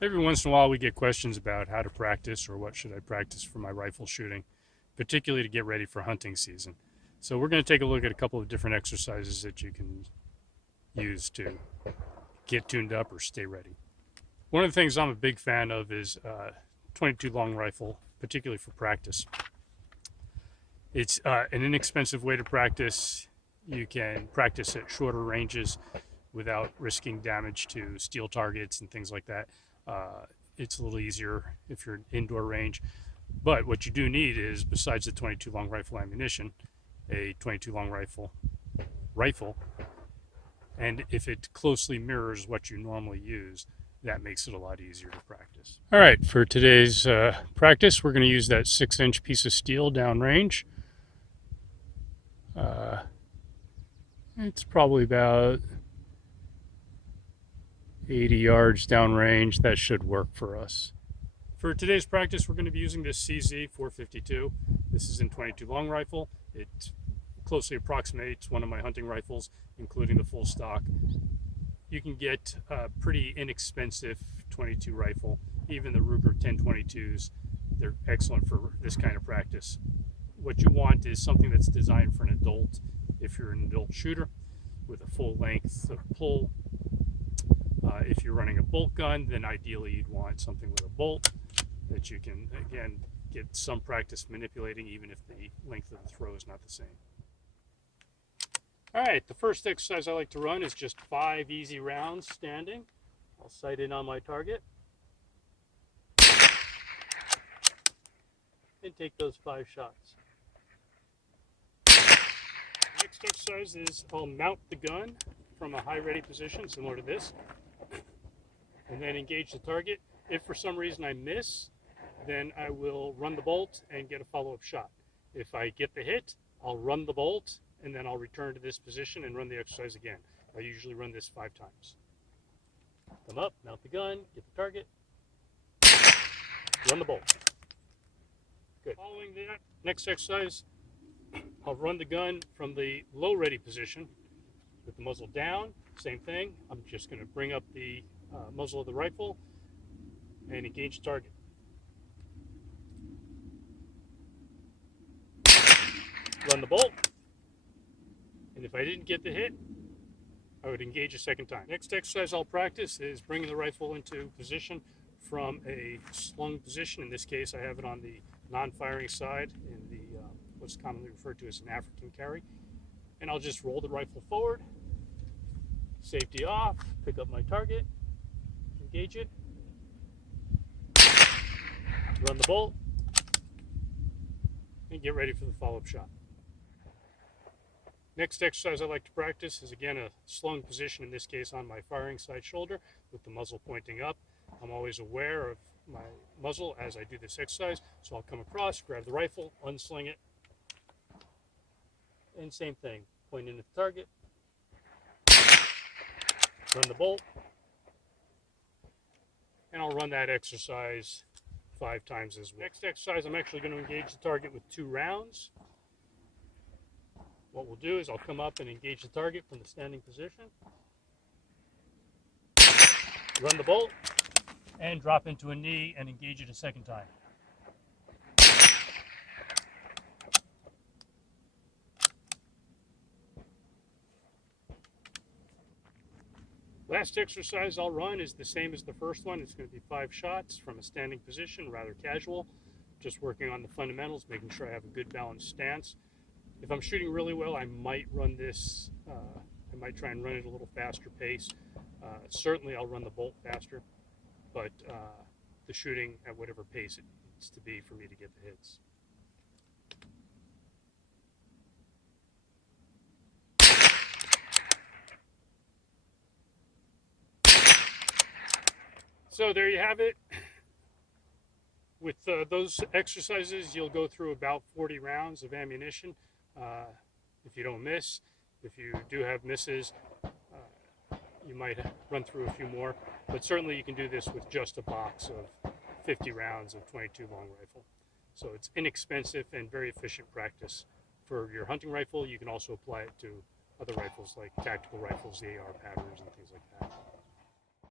Every once in a while, we get questions about how to practice or what should I practice for my rifle shooting, particularly to get ready for hunting season. So, we're going to take a look at a couple of different exercises that you can use to get tuned up or stay ready. One of the things I'm a big fan of is 22 long rifle, particularly for practice. It's an inexpensive way to practice. You can practice at shorter ranges without risking damage to steel targets and things like that. It's a little easier if you're indoor range. But what you do need is, besides the 22 long rifle ammunition, a 22 long rifle. And if it closely mirrors what you normally use, that makes it a lot easier to practice. All right, for today's practice, we're going to use that 6-inch piece of steel downrange. It's probably about 80 yards downrange. That should work for us. For today's practice, we're going to be using this CZ 452. This is in 22 long rifle. It closely approximates one of my hunting rifles, including the full stock. You can get a pretty inexpensive 22 rifle, even the Ruger 1022s. They're excellent for this kind of practice. What you want is something that's designed for an adult, if you're an adult shooter, with a full length of pull. If you're running a bolt gun, then ideally you'd want something with a bolt that you can, again, get some practice manipulating, even if the length of the throw is not the same. All right, the first exercise I like to run is just 5 easy rounds standing. I'll sight in on my target and take those 5 shots. Next exercise is I'll mount the gun from a high ready position, similar to this, and then engage the target. If for some reason I miss, then I will run the bolt and get a follow-up shot. If I get the hit, I'll run the bolt and then I'll return to this position and run the exercise again. I usually run this 5 times. Come up, mount the gun, get the target, run the bolt. Good. Following that, next exercise, I'll run the gun from the low ready position with the muzzle down. Same thing. I'm just going to bring up the muzzle of the rifle and engage the target. Run the bolt. And if I didn't get the hit, I would engage a second time. Next exercise I'll practice is bringing the rifle into position from a slung position. In this case, I have it on the non-firing side in the what's commonly referred to as an African carry. And I'll just roll the rifle forward, safety off, pick up my target, engage it, run the bolt, and get ready for the follow-up shot. Next exercise I like to practice is, again, a slung position, in this case on my firing side shoulder with the muzzle pointing up. I'm always aware of my muzzle as I do this exercise, so I'll come across, grab the rifle, unsling it, and same thing, point in at the target, run the bolt, and I'll run that exercise 5 times as well. Next exercise, I'm actually going to engage the target with 2 rounds. What we'll do is I'll come up and engage the target from the standing position, run the bolt, and drop into a knee and engage it a second time. Last exercise I'll run is the same as the first one. It's going to be 5 shots from a standing position, rather casual, just working on the fundamentals, making sure I have a good balanced stance. If I'm shooting really well, I might run this, I might try and run it a little faster pace. Certainly I'll run the bolt faster, but the shooting at whatever pace it needs to be for me to get the hits. So there you have it. With those exercises, you'll go through about 40 rounds of ammunition. If you don't miss, if you do have misses, you might run through a few more. But certainly you can do this with just a box of 50 rounds of 22 long rifle. So it's inexpensive and very efficient practice for your hunting rifle. You can also apply it to other rifles like tactical rifles, the AR patterns, and things like that.